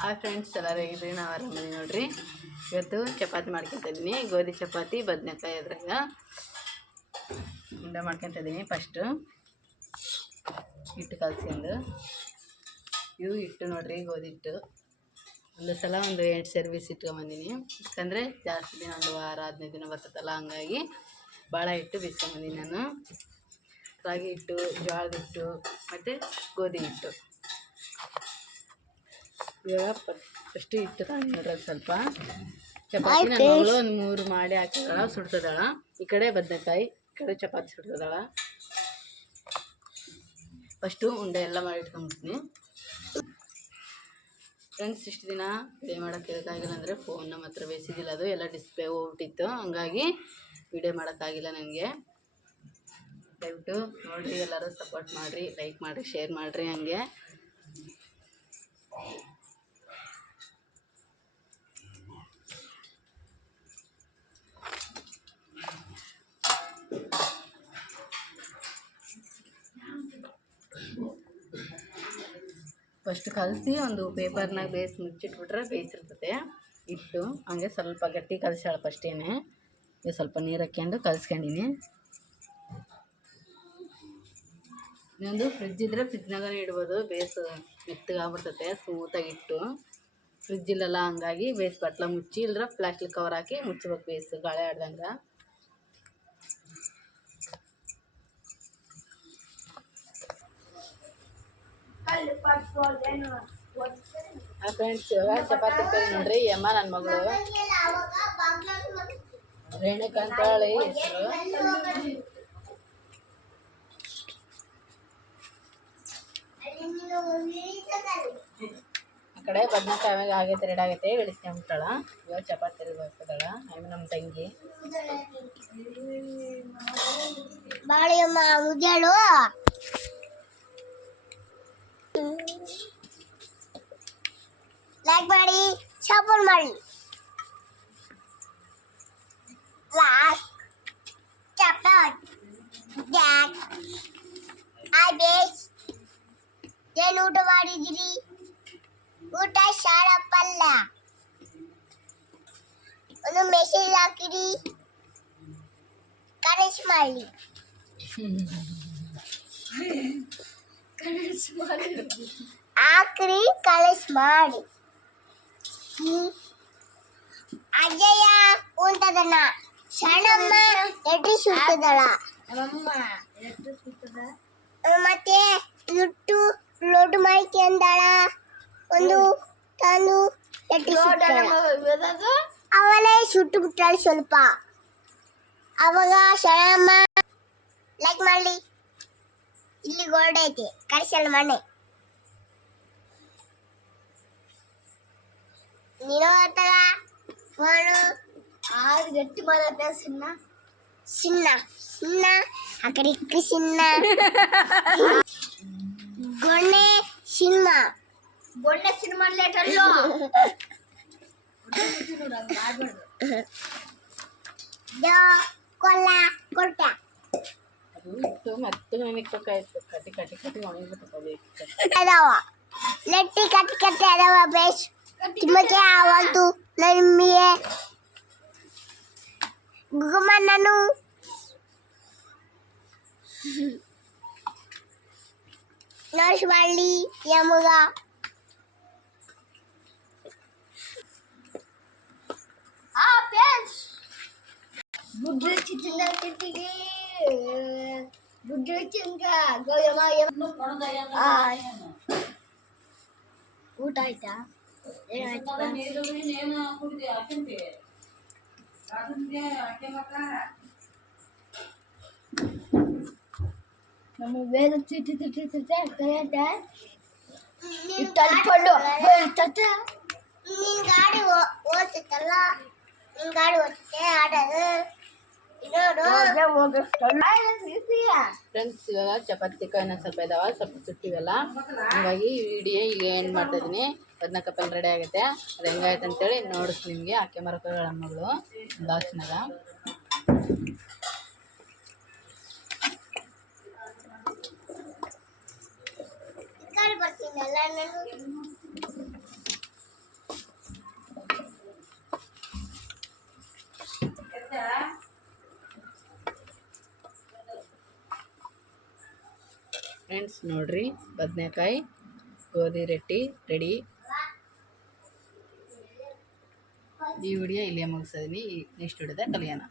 Hi friends, ಎಲ್ಲರೂ ಹೇಗಿದ್ರಿ? ನಾವು ಆರಾಮದಿ ನೋಡ್ರಿ. ಇವತ್ತು ಚಪಾತಿ ಮಾಡ್ಕೊತ ಇದ್ದೀನಿ. ಗೋಧಿ ಚಪಾತಿ ಬದನೆಕಾಯಿ ಅದ್ರಾಗ ಉಂಡೆ ಮಾಡ್ಕೊತ ಇದ್ದೀನಿ. ಫಸ್ಟು ಹಿಟ್ಟು ಕಲಸ್ಕೊಂಡು, ಇವು ಹಿಟ್ಟು ನೋಡ್ರಿ, ಗೋಧಿ ಹಿಟ್ಟು ಒಂದು ಸಲ ಒಂದು 8 ಸರ್ವಿಸ್ ಇಟ್ಕೊಂಬಂದಿನಿ. ಯಾಕಂದರೆ ಜಾಸ್ತಿ ದಿನ, ಒಂದು ವಾರ 15 ದಿನ ಬರ್ತದಲ್ಲ, ಹಂಗಾಗಿ ಭಾಳ ಹಿಟ್ಟು ಬಿಸ್ಕೊಂಬಂದಿನಿ ನಾನು. ರಾಗಿ ಹಿಟ್ಟು, ಜೋಳದ ಹಿಟ್ಟು ಮತ್ತು ಗೋಧಿ ಹಿಟ್ಟು. ಇವಾಗ ಫಸ್ಟು ಹಿಟ್ಟು ತಗೊಂಡು ನೋಡ್ರಿ, ಸ್ವಲ್ಪ ಚಪಾತಿ ನನ್ನ ಮಗಳು ಒಂದು 3 ಮಾಡಿ ಹಾಕಿದಾಳ, ಸುಡ್ತದಾಳ. ಈ ಕಡೆ ಬದನೆಕಾಯಿ, ಈ ಕಡೆ ಚಪಾತಿ ಸುಡ್ತದಾಳ. ಫಸ್ಟು ಉಂಡೆ ಎಲ್ಲ ಮಾಡಿ ಇಟ್ಕೊಂಡ್ಬಿಡ್ತೀನಿ. ಫ್ರೆಂಡ್ಸ್, ಇಷ್ಟು ದಿನ ವಿಡಿಯೋ ಮಾಡೋಕ್ಕೆ ಇರೋಕ್ಕಾಗಿಲ್ಲ ಅಂದರೆ ಫೋನ್ ನಮ್ಮ ಹತ್ರ ಬೇಯಿಸಿದ್ದಿಲ್ಲ, ಅದು ಎಲ್ಲ ಡಿಸ್ಪ್ಲೇ ಹೋಗ್ಬಿಟ್ಟಿತ್ತು. ಹಂಗಾಗಿ ವಿಡಿಯೋ ಮಾಡೋಕ್ಕಾಗಿಲ್ಲ ನನಗೆ. ದಯವಿಟ್ಟು ನೋಡಿರಿ, ಎಲ್ಲರೂ ಸಪೋರ್ಟ್ ಮಾಡಿರಿ, ಲೈಕ್ ಮಾಡಿರಿ, ಶೇರ್ ಮಾಡಿರಿ. ಹಂಗೆ ಫಸ್ಟ್ ಕಲಸಿ ಒಂದು ಪೇಪರ್ನಾಗ ಬೇಯಿಸಿ ಮುಚ್ಚಿಟ್ಬಿಟ್ರೆ ಬೇಯಿಸಿರ್ತದೆ ಹಿಟ್ಟು. ಹಂಗೆ ಸ್ವಲ್ಪ ಗಟ್ಟಿ ಕಲಸಾಳ ಫಸ್ಟೇನೆ. ಈಗ ಸ್ವಲ್ಪ ನೀರು ಹಾಕ್ಕೊಂಡು ಕಲಿಸ್ಕೊಂಡಿನಿ. ಇನ್ನೊಂದು ಫ್ರಿಜ್ ಇದ್ದರೆ ಫ್ರಿಜ್ನಾಗನೇ ಇಡ್ಬೋದು, ಬೇಯಿಸು ಮೆತ್ತಗೆ ಆಗ್ಬಿಡ್ತತೆ ಸ್ಮೂತಾಗಿ ಇಟ್ಟು. ಫ್ರಿಜ್ ಇಲ್ಲಲ್ಲ, ಹಂಗಾಗಿ ಬೇಯಿಸಿ ಬಟ್ಲ ಮುಚ್ಚಿ, ಇಲ್ಲರ ಪ್ಲಾಸ್ಟಿಕ್ ಕವರ್ ಹಾಕಿ ಮುಚ್ಚಬೇಕು, ಬೇಯಿಸು ಗಾಳಿ ಆಡ್ದಂಗೆ. ಫ್ರೆಂಡ್ಸ್, ಇವಾಗ ಚಪಾತಿ ಕೈ ನೋಡ್ರಿ, ಅಮ್ಮ ನನ್ನ ಮಗಳು ರೇಣುಕಾ ಅಂತ ಹೇಳಿ ಹೆಸರು. ಆ ಕಡೆ ಬದನೆಕಾಯಿ ಆಗೈತೆ, ರೆಡಿ ಆಗೈತೆ, ಇಳಿಸ್ಕೊಂಬಿಟ್ಟಾಳ. ಇವಾಗ ಚಪಾತಿ ಹಾಕಿದಾಳ ನಮ್ಮ ತಂಗಿ. ಲೈಕ್ ಮಾಡಿ, ಸಪೋರ್ಟ್ ಮಾಡಿ. Like support Jack. I base ಏನು ಊಟ ಮಾಡಿದಿರಿ? ಊಟ ಶಾರಪ್ಪಲ್ಲ. ಒಂದು ಮೆಸೇಜ್ ಹಾಕಿರಿ, ಕನೆಕ್ಟ್ ಮಾಡಿ. ಹಾಕ್ರಿ, ಕಲೆಕ್ಟ್ ಮಾಡಿ. ಅಜ್ಜಯ್ಯ ಉಂಟದನ್ನ, ಸಣ್ಣಮ್ಮ ಎಟ್ಟಿ ಸುತ್ತದಳ, ಮತ್ತೆ ಇಟ್ಟು ಲೋಡ್ ಮಾಡಿ ಅಂದಾಳ. ಒಂದು ತಂದು ಎಟ್ಟಿ ಅವಳೇ ಸುಟ್ಟು ಬಿಟ್ಟಾಳ ಸ್ವಲ್ಪ. ಅವಾಗ ಸಣ್ಣಮ್ಮ ಲೈಕ್ ಮಾಡಲಿ. ಇಲ್ಲಿ ಗೋಲ್ಡ್ ಐತಿ, ಕಳಿಸಲ್ಲ ಮಣ್ಣೆ. ನೀನು ಹೇಳ್ತಾಳ ಫೋನು ಆರು ಗಟ್ಟಿ ಮಾಡತ್ತೆ. ಸಿನ್ನ ಸಿನ್ನ ಸಿನ್ನ ಆ ಕಡೆ ಸಿನ್ನ ಗೊಣ್ಣೆ ಸಿನಿಮಾ, ಗೊಣ್ಣೆ ಸಿನಿಮಾ ಲೇಟಲ್ಲೋ ಕೊಲ್ಲ ಕೊಟ್ಟ. ಅದು ಇಟ್ಟು ಮತ್ತೆ ನೆನಕ್ಕಾಯ್ತು, ಕಟ್ಟಿ ಕಟ್ಟಿ ಕಟ್ಟಿ ಒಣಗಿಬಿಡ್ತದೆ. ಅದಾವ ಲೆಟ್ಟಿ ಕಟ್ಟಿ ಕಟ್ಟಿ ಅದಾವ ಬೇಸ್ ತಿಮ್ಮಕ್ಕೆ ಆವಾಲ್ತು ನಮ್ಮಿಯೇ ಗುಮ್ಮ. ನಾನು ನೋಡ್ಬಳ್ಳಿ ಯಮಗ ಬುಡ್ಡ ಚಿತ್ರ ತಿಂತೀವಿ. ಬುಡ್ಡ ಚಿಂಗ ಊಟ ಆಯ್ತಾ? ನಮ್ಮ ವೇದ ಚೀಟಿ ನಿನ್ ಗಾಡಿ ಓದ್ತಲ್ಲ, ನಿನ್ ಗಾಡಿ ಓದ್ತೆ ಆಡೋದು. ಫ್ರೆಂಡ್ಸ್, ಇವಾಗ ಚಪಾತಿ ಕಾಯಿನ ಸ್ವಲ್ಪ ಇದಾವ, ಸ್ವಲ್ಪ ಸುಟ್ಟಿವಲ್ಲ. ಹಾಗಾಗಿ ಈ ವಿಡಿಯೋ ಈಗ ಏನು ಮಾಡ್ತಾ ಇದ್ದೀನಿ. ಬದನೆಕಾಯಿ ರೆಡಿ ಆಗುತ್ತೆ. ಅದು ಹೆಂಗಾಯ್ತು ಅಂತೇಳಿ ನೋಡಿಸ್ತೀನಿ ನಿಮಗೆ. ಆಕೆ ಮರಕೋಗಳ ಮಗಳು ಲಾಸ್ಟ್ನಾಗ ಫ್ರೆಂಡ್ಸ್ ನೋಡ್ರಿ, ಬದನೆಕಾಯಿ ಗೋಧಿ ರೊಟ್ಟಿ ರೆಡಿ. ಈ ವಿಡಿಯೋ ಇಲ್ಲಿಯೇ ಮುಗಿಸಿದೀನಿ. ನೆಕ್ಸ್ಟ್ ವಿಡಿಯೋದಾಗ ಕಲಿಯೋಣ.